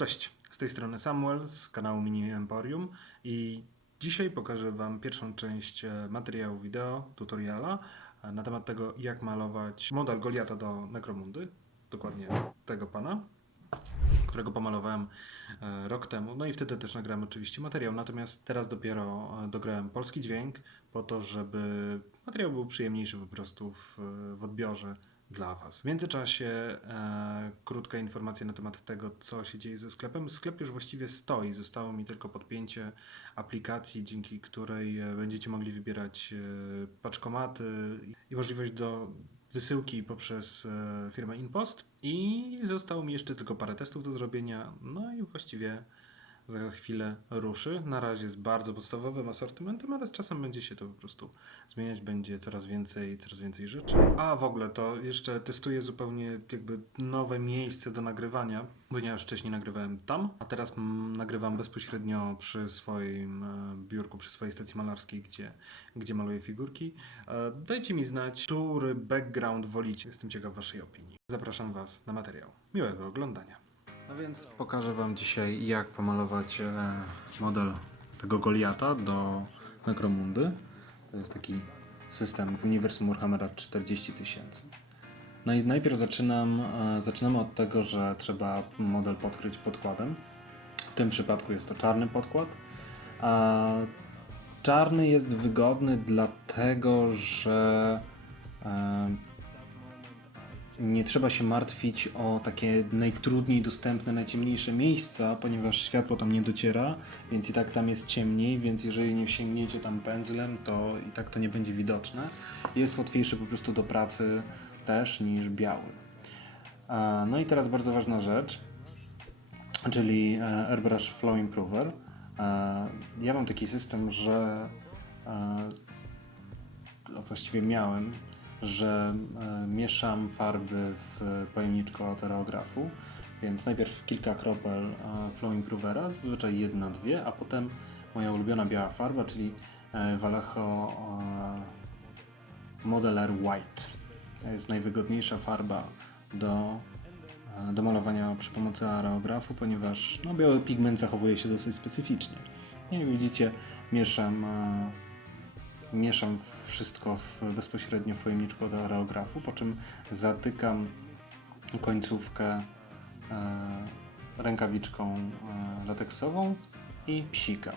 Cześć, z tej strony Samuel z kanału Mini Emporium i dzisiaj pokażę Wam pierwszą część e, materiału wideo, tutoriala e, na temat tego, jak malować model Goliata do Necromundy, dokładnie tego pana, którego pomalowałem e, rok temu. No i wtedy też nagrałem oczywiście materiał, natomiast teraz dopiero dograłem polski dźwięk po to, żeby materiał był przyjemniejszy po prostu w, w odbiorze dla Was. W międzyczasie e, krótka informacja na temat tego, co się dzieje ze sklepem. Sklep już właściwie stoi, zostało mi tylko podpięcie aplikacji, dzięki której e, będziecie mogli wybierać e, paczkomaty i możliwość do wysyłki poprzez e, firmę InPost i zostało mi jeszcze tylko parę testów do zrobienia, no i właściwie za chwilę ruszy. Na razie jest bardzo podstawowym asortymentem, ale z czasem będzie się to po prostu zmieniać, będzie coraz więcej, coraz więcej rzeczy. A w ogóle to jeszcze testuję zupełnie jakby nowe miejsce do nagrywania, ponieważ wcześniej nagrywałem tam, a teraz nagrywam bezpośrednio przy swoim e, biurku, przy swojej stacji malarskiej, gdzie, gdzie maluję figurki. E, Dajcie mi znać, który background wolicie. Jestem ciekaw Waszej opinii. Zapraszam Was na materiał. Miłego oglądania. No więc pokażę Wam dzisiaj, jak pomalować e, model tego Goliata do Necromundy. To jest taki system w uniwersum Warhammera 40 tysięcy. No i najpierw zaczynam, e, zaczynamy od tego, że trzeba model podkryć podkładem. W tym przypadku jest to czarny podkład. A czarny jest wygodny dlatego, że e, nie trzeba się martwić o takie najtrudniej dostępne, najciemniejsze miejsca, ponieważ światło tam nie dociera, więc i tak tam jest ciemniej, więc jeżeli nie sięgniecie tam pędzlem, to i tak to nie będzie widoczne. Jest łatwiejszy po prostu do pracy też niż biały. No i teraz bardzo ważna rzecz, czyli e, Airbrush Flow Improver. E, Ja mam taki system, że e, no właściwie miałem, że e, mieszam farby w pojemniczku od aerografu, więc najpierw kilka kropel e, Flow Improvera, zazwyczaj jedna, dwie, a potem moja ulubiona biała farba, czyli e, Vallejo Modeler White. To jest najwygodniejsza farba do, do malowania przy pomocy aerografu, ponieważ no, biały pigment zachowuje się dosyć specyficznie. Jak widzicie, mieszam mieszam wszystko w, bezpośrednio w pojemniczku od aerografu, po czym zatykam końcówkę e, rękawiczką e, lateksową i psikam.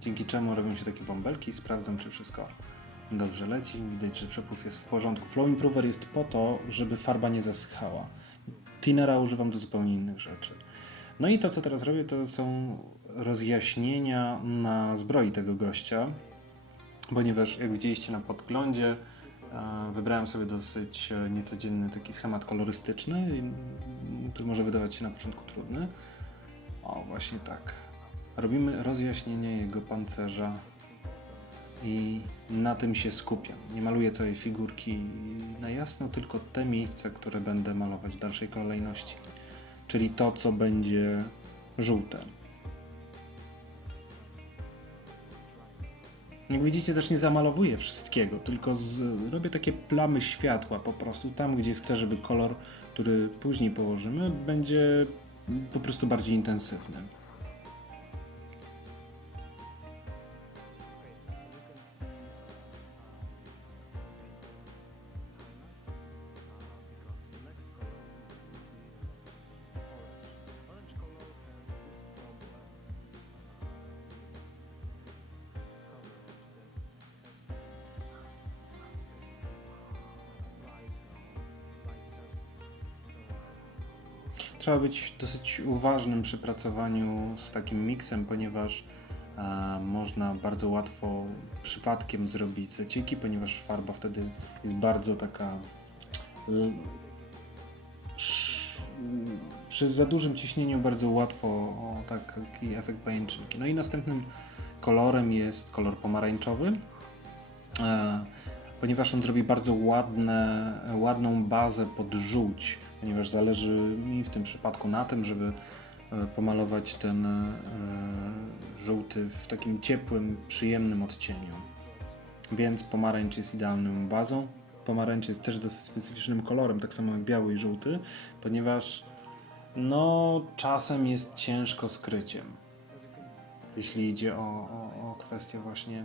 Dzięki czemu robią się takie bąbelki i sprawdzam, czy wszystko dobrze leci. Widać, że przepływ jest w porządku. Flow Improver jest po to, żeby farba nie zasychała. Thinnera używam do zupełnie innych rzeczy. No i to, co teraz robię, to są rozjaśnienia na zbroi tego gościa ponieważ jak widzieliście na podglądzie, e, wybrałem sobie dosyć e, niecodzienny taki schemat kolorystyczny, który może wydawać się na początku trudny. O, właśnie tak. Robimy rozjaśnienie jego pancerza i na tym się skupiam. Nie maluję całej figurki na jasno, tylko te miejsca, które będę malować w dalszej kolejności. Czyli to, co będzie żółte. Jak widzicie, też nie zamalowuję wszystkiego, tylko z, robię takie plamy światła po prostu tam, gdzie chcę, żeby kolor, który później położymy, będzie po prostu bardziej intensywny. Trzeba być dosyć uważnym przy pracowaniu z takim miksem, ponieważ e, można bardzo łatwo przypadkiem zrobić zacieki, ponieważ farba wtedy jest bardzo taka. przy za dużym ciśnieniu bardzo łatwo o taki efekt pajęczynki. No i następnym kolorem jest kolor pomarańczowy. E, ponieważ on zrobi bardzo ładne, ładną bazę pod żółć, ponieważ zależy mi w tym przypadku na tym, żeby e, pomalować ten e, żółty w takim ciepłym, przyjemnym odcieniu. Więc pomarańcz jest idealną bazą. Pomarańcz jest też dosyć specyficznym kolorem, tak samo jak biały i żółty, ponieważ no czasem jest ciężko z kryciem. Jeśli idzie o, o, o kwestię właśnie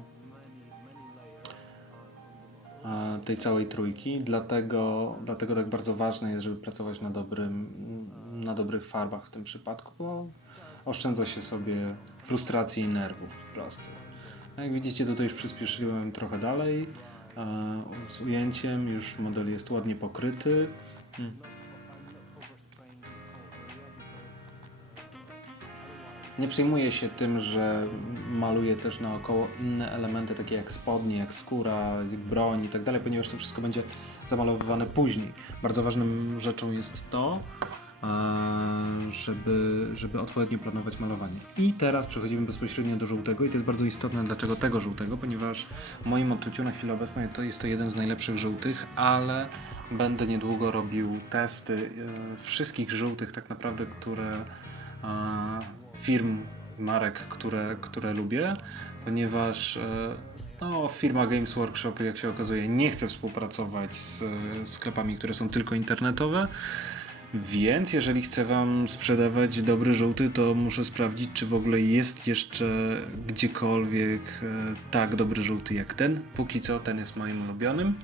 tej całej trójki, dlatego, dlatego tak bardzo ważne jest, żeby pracować na, dobrym, na dobrych farbach w tym przypadku, bo oszczędza się sobie frustracji i nerwów po prostu. No jak widzicie, tutaj już przyspieszyłem trochę dalej. e, Z ujęciem już model jest ładnie pokryty. Nie przejmuję się tym, że maluję też naokoło inne elementy, takie jak spodnie, jak skóra, broń i tak dalej, ponieważ to wszystko będzie zamalowywane później. Bardzo ważną rzeczą jest to, e, żeby, żeby odpowiednio planować malowanie. I teraz przechodzimy bezpośrednio do żółtego i to jest bardzo istotne, dlaczego tego żółtego, ponieważ w moim odczuciu na chwilę obecną to jest to jeden z najlepszych żółtych, ale będę niedługo robił testy e, wszystkich żółtych tak naprawdę, które e, firm, marek, które, które lubię, ponieważ e, no, firma Games Workshop, jak się okazuje, nie chce współpracować z sklepami, które są tylko internetowe. Więc jeżeli chcę Wam sprzedawać dobry żółty, to muszę sprawdzić, czy w ogóle jest jeszcze gdziekolwiek e, tak dobry żółty jak ten. Póki co ten jest moim ulubionym.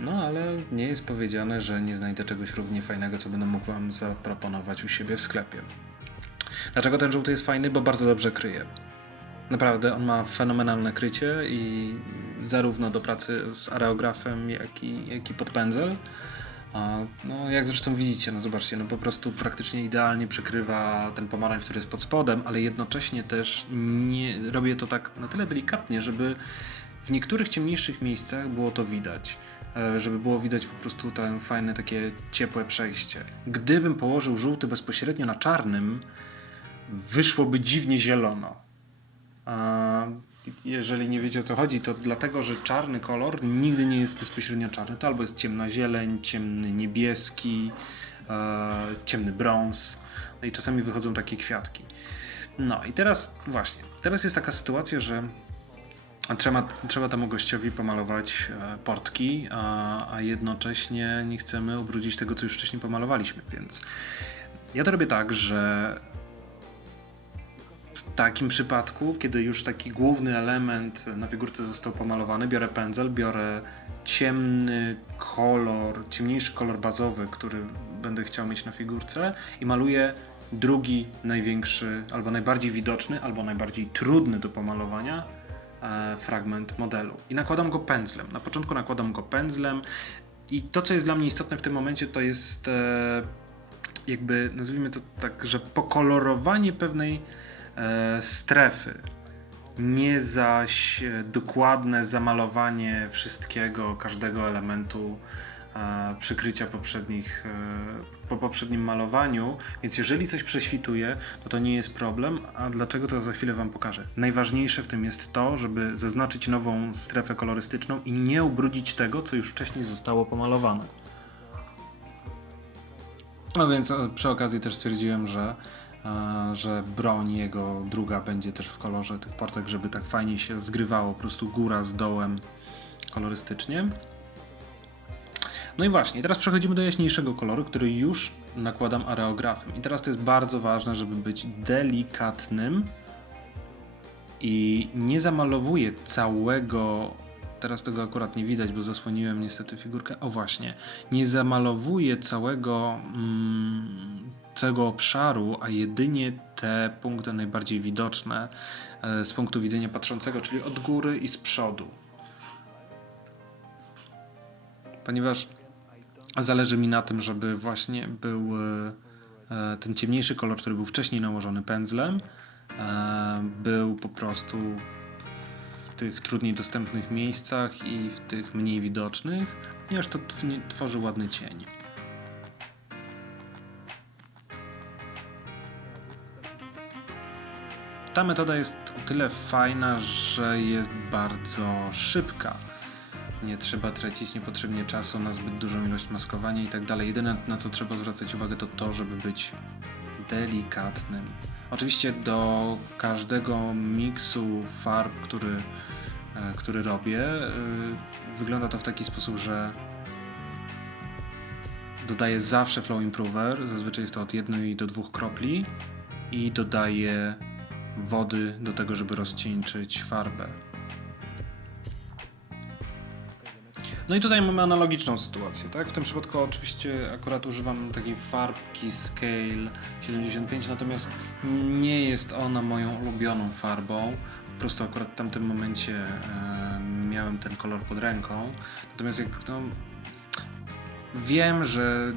No ale nie jest powiedziane, że nie znajdę czegoś równie fajnego, co będę mógł Wam zaproponować u siebie w sklepie. Dlaczego ten żółty jest fajny? Bo bardzo dobrze kryje. Naprawdę, on ma fenomenalne krycie i zarówno do pracy z areografem, jak i, jak i pod pędzel. A, no, jak zresztą widzicie, no zobaczcie, no po prostu praktycznie idealnie przykrywa ten pomarańcz, który jest pod spodem, ale jednocześnie też nie robię to tak na tyle delikatnie, żeby w niektórych ciemniejszych miejscach było to widać. E, Żeby było widać po prostu ten fajne, takie ciepłe przejście. Gdybym położył żółty bezpośrednio na czarnym, wyszłoby dziwnie zielono. A jeżeli nie wiecie o co chodzi, to dlatego, że czarny kolor nigdy nie jest bezpośrednio czarny. To albo jest ciemna zieleń, ciemny niebieski, e, ciemny brąz. No i czasami wychodzą takie kwiatki. No i teraz właśnie, teraz jest taka sytuacja, że trzeba, trzeba temu gościowi pomalować e, portki, a, a jednocześnie nie chcemy ubrudzić tego, co już wcześniej pomalowaliśmy, więc ja to robię tak, że w takim przypadku, kiedy już taki główny element na figurce został pomalowany, biorę pędzel, biorę ciemny kolor, ciemniejszy kolor bazowy, który będę chciał mieć na figurce i maluję drugi największy, albo najbardziej widoczny, albo najbardziej trudny do pomalowania e, fragment modelu. I nakładam go pędzlem. Na początku nakładam go pędzlem i to, co jest dla mnie istotne w tym momencie, to jest e, jakby, nazwijmy to tak, że pokolorowanie pewnej strefy. Nie zaś e, dokładne zamalowanie wszystkiego, każdego elementu e, przykrycia poprzednich, e, po poprzednim malowaniu. Więc jeżeli coś prześwituje, to to nie jest problem. A dlaczego to za chwilę Wam pokażę. Najważniejsze w tym jest to, żeby zaznaczyć nową strefę kolorystyczną i nie ubrudzić tego, co już wcześniej zostało pomalowane. No więc e, przy okazji też stwierdziłem, że, e, że broń jego druga będzie też w kolorze tych portek, żeby tak fajnie się zgrywało, po prostu góra z dołem kolorystycznie. No i właśnie, teraz przechodzimy do jaśniejszego koloru, który już nakładam areografem. I teraz to jest bardzo ważne, żeby być delikatnym i nie zamalowuję całego. Teraz tego akurat nie widać, bo zasłoniłem niestety figurkę. O właśnie, nie zamalowuję całego, mm, całego obszaru, a jedynie te punkty najbardziej widoczne e, z punktu widzenia patrzącego, czyli od góry i z przodu. Ponieważ zależy mi na tym, żeby właśnie był e, e, ten ciemniejszy kolor, który był wcześniej nałożony pędzlem, e, był po prostu tych trudniej dostępnych miejscach i w tych mniej widocznych, ponieważ to tw- tworzy ładny cień. Ta metoda jest o tyle fajna, że jest bardzo szybka. Nie trzeba tracić niepotrzebnie czasu na zbyt dużą ilość maskowania i tak dalej. Jedyne na co trzeba zwracać uwagę to to, żeby być delikatnym. Oczywiście do każdego miksu farb, który, e, który robię, e, wygląda to w taki sposób, że dodaję zawsze Flow Improver, zazwyczaj jest to od 1 do 2 kropli i dodaję wody do tego, żeby rozcieńczyć farbę. No i tutaj mamy analogiczną sytuację, tak? W tym przypadku oczywiście akurat używam takiej farbki Scale 75, natomiast nie jest ona moją ulubioną farbą. Po prostu akurat w tamtym momencie e, miałem ten kolor pod ręką. Natomiast jak no, wiem, że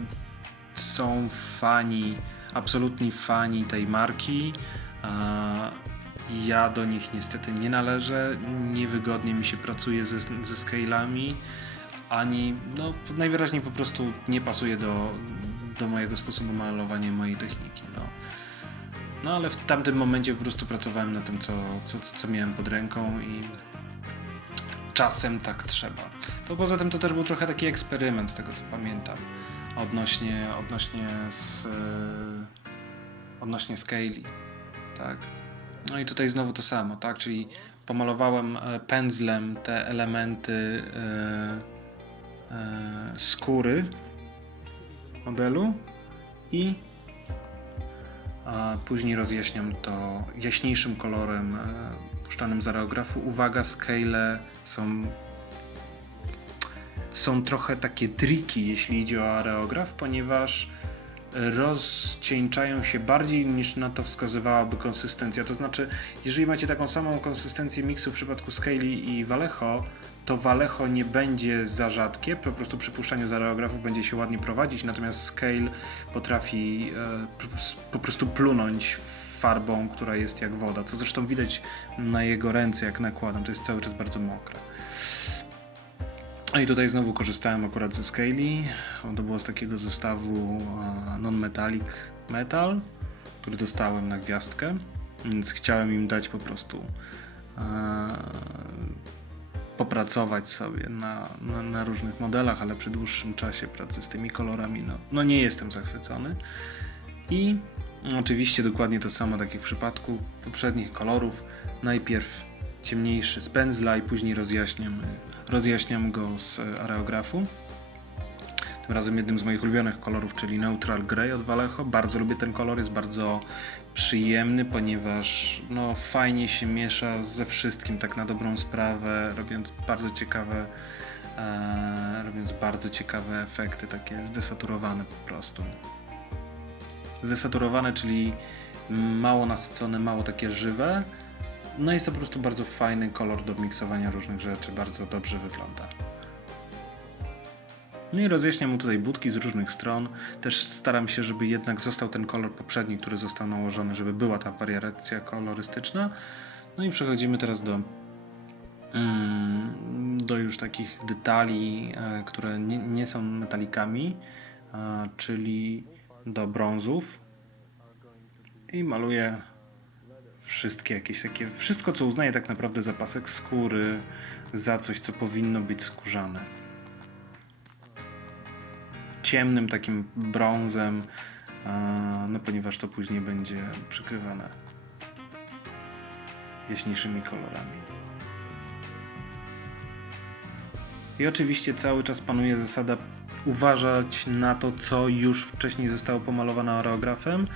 są fani, absolutni fani tej marki. a Ja do nich niestety nie należę. Niewygodnie mi się pracuje ze, ze scalami, ani no, najwyraźniej po prostu nie pasuje do, do mojego sposobu malowania, mojej techniki. No. no ale w tamtym momencie po prostu pracowałem na tym, co, co, co miałem pod ręką i czasem tak trzeba. To poza tym to też był trochę taki eksperyment, z tego co pamiętam, odnośnie, odnośnie, z, odnośnie scali, tak. No i tutaj znowu to samo, tak, czyli pomalowałem e, pędzlem te elementy e, e, skóry modelu i później rozjaśniam to jaśniejszym kolorem e, puszczanym z areografu. Uwaga, scale są są trochę takie triki, jeśli idzie o areograf, ponieważ rozcieńczają się bardziej niż na to wskazywałaby konsystencja. To znaczy, jeżeli macie taką samą konsystencję miksu w przypadku Scali i Vallejo, to Vallejo nie będzie za rzadkie, po prostu przy puszczaniu z areografu będzie się ładnie prowadzić, natomiast Scale potrafi e, po prostu plunąć farbą, która jest jak woda, co zresztą widać na jego ręce, jak nakładam, to jest cały czas bardzo mokre. No i tutaj znowu korzystałem akurat ze Scali. To było z takiego zestawu e, non-metallic metal, który dostałem na gwiazdkę, więc chciałem im dać po prostu e, popracować sobie na, na, na, różnych modelach, ale przy dłuższym czasie pracy z tymi kolorami, no, no nie jestem zachwycony. I oczywiście dokładnie to samo, tak jak w przypadku poprzednich kolorów. Najpierw ciemniejszy z pędzla i później rozjaśniam, rozjaśniam go z areografu. Tym razem jednym z moich ulubionych kolorów, czyli Neutral Grey od Vallejo. Bardzo lubię ten kolor, jest bardzo przyjemny, ponieważ no, fajnie się miesza ze wszystkim, tak na dobrą sprawę, robiąc bardzo ciekawe, e, robiąc bardzo ciekawe efekty, takie zdesaturowane po prostu. Zdesaturowane, czyli mało nasycone, mało takie żywe. No jest to po prostu bardzo fajny kolor do miksowania różnych rzeczy, bardzo dobrze wygląda. No i rozjaśniam mu tutaj budki z różnych stron. Też staram się, żeby jednak został ten kolor poprzedni, który został nałożony, żeby była ta wariacja kolorystyczna. No i przechodzimy teraz do, mm, do już takich detali, e, które nie, nie są metalikami, czyli do brązów. I maluję wszystkie jakieś takie, wszystko co uznaję tak naprawdę za pasek skóry, za coś co powinno być skórzane ciemnym takim brązem, no ponieważ to później będzie przykrywane jaśniejszymi kolorami. I oczywiście cały czas panuje zasada uważać na to, co już wcześniej zostało pomalowane aerografem,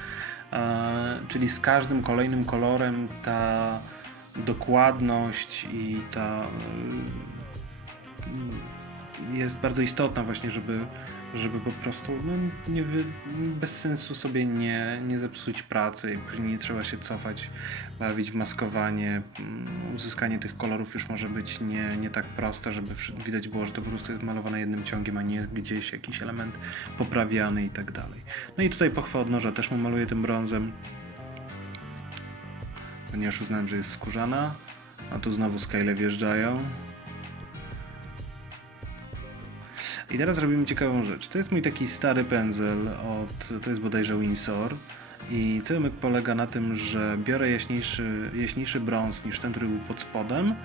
czyli z każdym kolejnym kolorem ta dokładność i ta y, jest bardzo istotna właśnie, żeby żeby po prostu no, nie wy, bez sensu sobie nie, nie zepsuć pracy i później nie trzeba się cofać, bawić w maskowanie. Mm, uzyskanie tych kolorów już może być nie, nie tak proste, żeby widać było, że to po prostu jest malowane jednym ciągiem, a nie gdzieś jakiś element poprawiany i tak dalej. No i tutaj pochwa od noża też mu maluję tym brązem, ponieważ uznałem, że jest skórzana, a tu znowu skale wjeżdżają. I teraz robimy ciekawą rzecz. To jest mój taki stary pędzel od, to jest bodajże Windsor. I cały myk polega na tym, że biorę jaśniejszy, jaśniejszy brąz niż ten, który był pod spodem.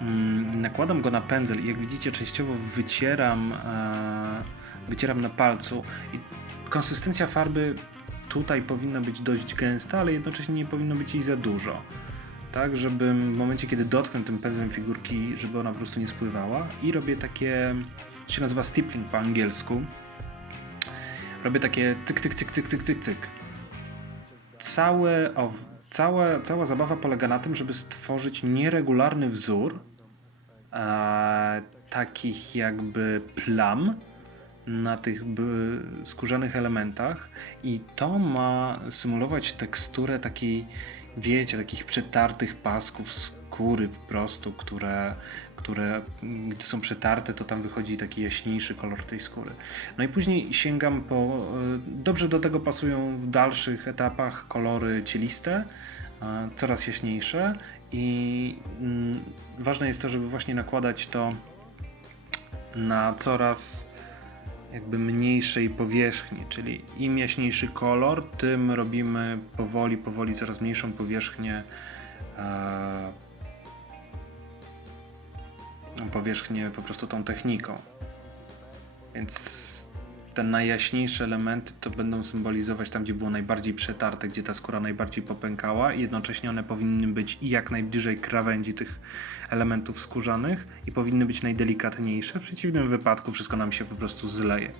Mm, nakładam go na pędzel i jak widzicie częściowo wycieram, e, wycieram na palcu. I konsystencja farby tutaj powinna być dość gęsta, ale jednocześnie nie powinno być jej za dużo. Tak, żeby w momencie, kiedy dotknę tym pędzlem figurki, żeby ona po prostu nie spływała. I robię takie się nazywa stippling po angielsku. robię takie tyk, tyk, tyk, tyk, tyk, tyk, tyk. Całe, o, cała, cała zabawa polega na tym, żeby stworzyć nieregularny wzór e, takich jakby plam na tych skórzanych elementach i to ma symulować teksturę takiej, wiecie, takich przetartych pasków skóry po prostu, które, które gdy są przetarte, to tam wychodzi taki jaśniejszy kolor tej skóry. No i później sięgam po, e, dobrze do tego pasują w dalszych etapach kolory cieliste, e, coraz jaśniejsze i mm, ważne jest to, żeby właśnie nakładać to na coraz jakby mniejszej powierzchni, czyli im jaśniejszy kolor, tym robimy powoli, powoli coraz mniejszą powierzchnię e, powierzchnię po prostu tą techniką. Więc te najjaśniejsze elementy to będą symbolizować tam, gdzie było najbardziej przetarte, gdzie ta skóra najbardziej popękała i jednocześnie one powinny być jak najbliżej krawędzi tych elementów skórzanych i powinny być najdelikatniejsze. W przeciwnym wypadku wszystko nam się po prostu zleje.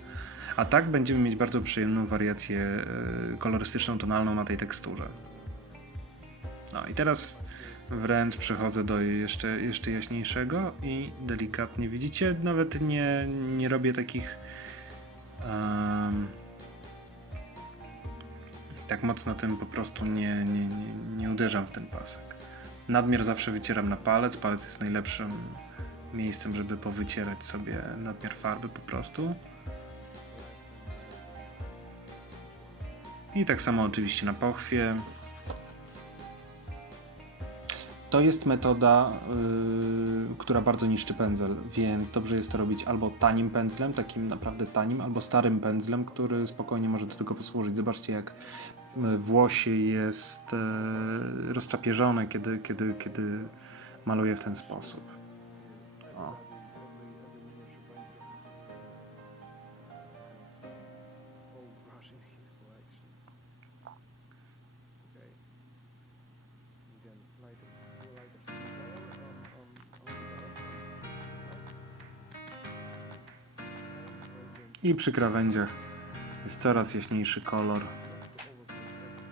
A tak będziemy mieć bardzo przyjemną wariację e, kolorystyczną, tonalną na tej teksturze. No i teraz wręcz przechodzę do jeszcze, jeszcze jaśniejszego i delikatnie widzicie, nawet nie, nie robię takich em, tak mocno tym po prostu nie, nie, nie, nie uderzam w ten pasek. Nadmiar zawsze wycieram na palec. Palec jest najlepszym miejscem, żeby powycierać sobie nadmiar farby po prostu. I tak samo oczywiście na pochwie. To jest metoda, yy, która bardzo niszczy pędzel, więc dobrze jest to robić albo tanim pędzlem, takim naprawdę tanim, albo starym pędzlem, który spokojnie może do tego posłużyć. Zobaczcie, jak y, włosie jest rozczapieżone, kiedy, kiedy, kiedy maluje w ten sposób. I przy krawędziach jest coraz jaśniejszy kolor.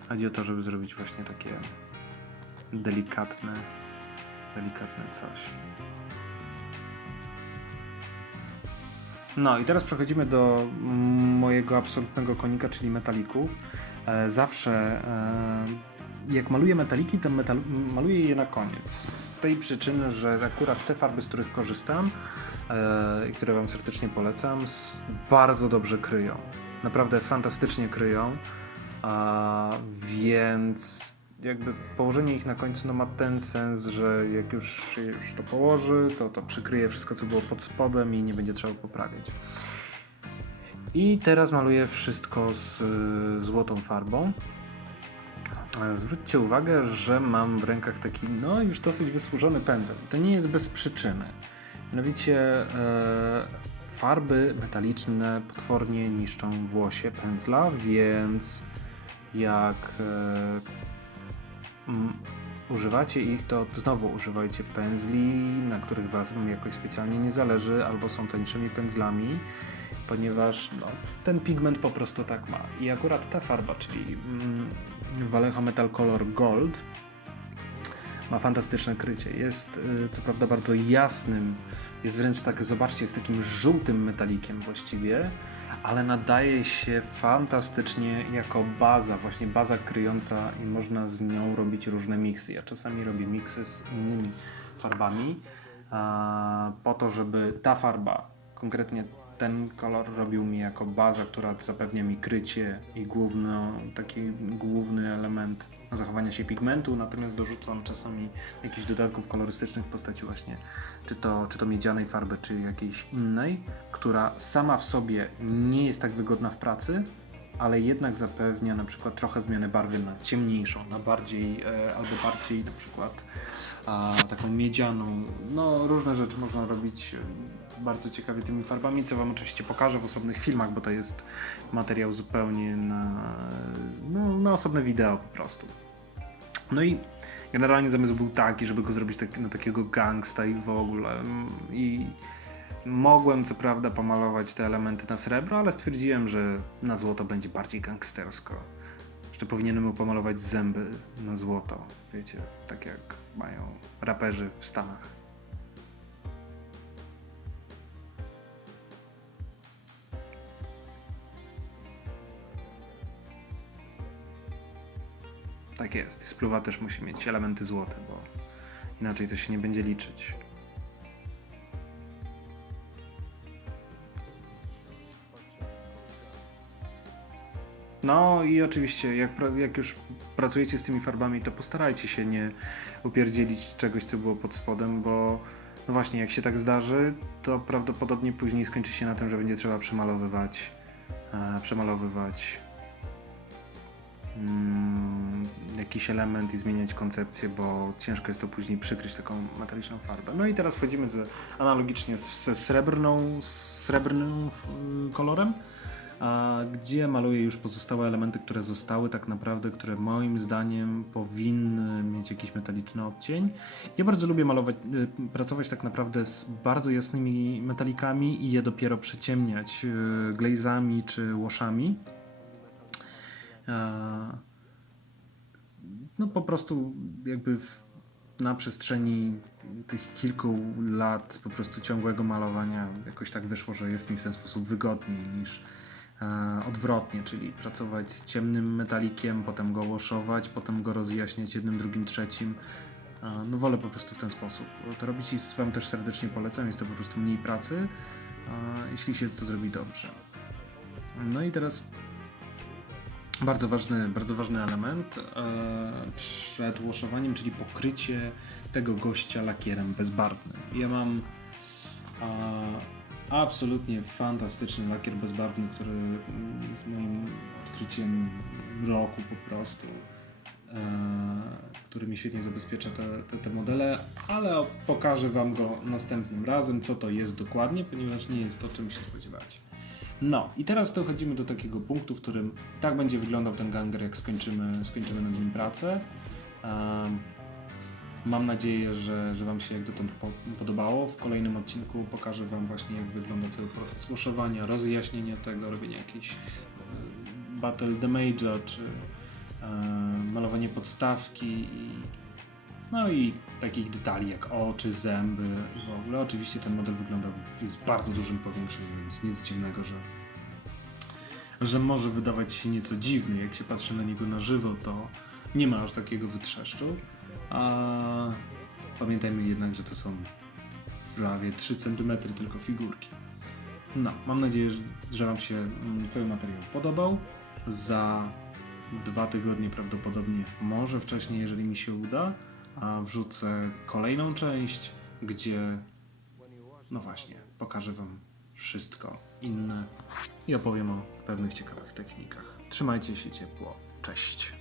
Chodzi o to, żeby zrobić właśnie takie delikatne, delikatne coś. No i teraz przechodzimy do mojego absolutnego konika, czyli metalików. E, zawsze e, jak maluję metaliki, to metal, maluję je na koniec. Z tej przyczyny, że akurat te farby, z których korzystam i które Wam serdecznie polecam, bardzo dobrze kryją. Naprawdę fantastycznie kryją. Więc jakby położenie ich na końcu no, ma ten sens, że jak już, już to położy, to to przykryje wszystko, co było pod spodem i nie będzie trzeba poprawiać. I teraz maluję wszystko z y, złotą farbą. E, Zwróćcie uwagę, że mam w rękach taki, no już dosyć wysłużony pędzel. To nie jest bez przyczyny. Mianowicie e, farby metaliczne potwornie niszczą włosie pędzla, więc jak e, mm, używacie ich, to znowu używajcie pędzli, na których Was jakoś specjalnie nie zależy, albo są tańszymi pędzlami, ponieważ no, ten pigment po prostu tak ma. I akurat ta farba, czyli mm, Vallejo Metal Color Gold, ma fantastyczne krycie. Jest y, co prawda bardzo jasnym, jest wręcz tak, zobaczcie, jest takim żółtym metalikiem właściwie, ale nadaje się fantastycznie jako baza, właśnie baza kryjąca i można z nią robić różne miksy. Ja czasami robię miksy z innymi farbami po to, żeby ta farba, konkretnie ten kolor robił mi jako baza, która zapewnia mi krycie i główno, taki główny element zachowania się pigmentu, natomiast dorzucam czasami jakichś dodatków kolorystycznych w postaci właśnie czy to, czy to miedzianej farby, czy jakiejś innej, która sama w sobie nie jest tak wygodna w pracy, ale jednak zapewnia na przykład trochę zmianę barwy na ciemniejszą, na bardziej, e, albo bardziej na przykład a, taką miedzianą. No, różne rzeczy można robić bardzo ciekawie tymi farbami, co Wam oczywiście pokażę w osobnych filmach, bo to jest materiał zupełnie na, no, na osobne wideo po prostu. No i generalnie zamysł był taki, żeby go zrobić tak, na takiego gangsta i w ogóle. I Mogłem co prawda pomalować te elementy na srebro, ale stwierdziłem, że na złoto będzie bardziej gangstersko. Że powinienem był pomalować zęby na złoto. Wiecie, tak jak mają raperzy w Stanach. Tak jest. Spluwa też musi mieć elementy złote, bo inaczej to się nie będzie liczyć. No i oczywiście, jak, jak już pracujecie z tymi farbami, to postarajcie się nie upierdzielić czegoś, co było pod spodem, bo no właśnie, jak się tak zdarzy, to prawdopodobnie później skończy się na tym, że będzie trzeba przemalowywać, e, przemalowywać jakiś element i zmieniać koncepcję, bo ciężko jest to później przykryć taką metaliczną farbę. No i teraz wchodzimy z, analogicznie ze srebrną, srebrnym y, kolorem, a gdzie maluję już pozostałe elementy, które zostały tak naprawdę, które moim zdaniem powinny mieć jakiś metaliczny odcień. Ja bardzo lubię malować, y, pracować tak naprawdę z bardzo jasnymi metalikami i je dopiero przyciemniać y, glazami czy łoszami. E, No po prostu jakby w, na przestrzeni tych kilku lat po prostu ciągłego malowania jakoś tak wyszło, że jest mi w ten sposób wygodniej niż e, odwrotnie, czyli pracować z ciemnym metalikiem, potem go łoszować, potem go rozjaśniać jednym, drugim, trzecim. E, No wolę po prostu w ten sposób. To robić i Wam też serdecznie polecam, jest to po prostu mniej pracy, jeśli się to zrobi dobrze. No i teraz bardzo ważny, bardzo ważny element e, przed łoszowaniem, czyli pokrycie tego gościa lakierem bezbarwnym. Ja mam e, absolutnie fantastyczny lakier bezbarwny, który jest moim odkryciem roku po prostu. E, który mi świetnie zabezpiecza te, te, te modele, ale pokażę Wam go następnym razem, co to jest dokładnie, ponieważ nie jest to, czym się spodziewacie. No i teraz dochodzimy do takiego punktu, w którym tak będzie wyglądał ten ganger, jak skończymy, skończymy nad nim pracę. Em, mam nadzieję, że, że Wam się jak dotąd po, podobało. W kolejnym odcinku pokażę Wam właśnie, jak wygląda cały proces łoszowania, rozjaśnienia tego, robienia jakiejś e, battle damage'a, czy e, malowanie podstawki i no i takich detali jak oczy, zęby i w ogóle. Oczywiście ten model wygląda jest w bardzo dużym powiększeniu, więc nic dziwnego, że, że może wydawać się nieco dziwny. Jak się patrzy na niego na żywo, to nie ma aż takiego wytrzeszczu. A pamiętajmy jednak, że to są prawie 3 cm tylko figurki. No, mam nadzieję, że, że Wam się mm, cały materiał podobał. Za dwa tygodnie prawdopodobnie, może wcześniej, jeżeli mi się uda, a wrzucę kolejną część, gdzie no właśnie, pokażę Wam wszystko inne i opowiem o pewnych ciekawych technikach. Trzymajcie się ciepło. Cześć.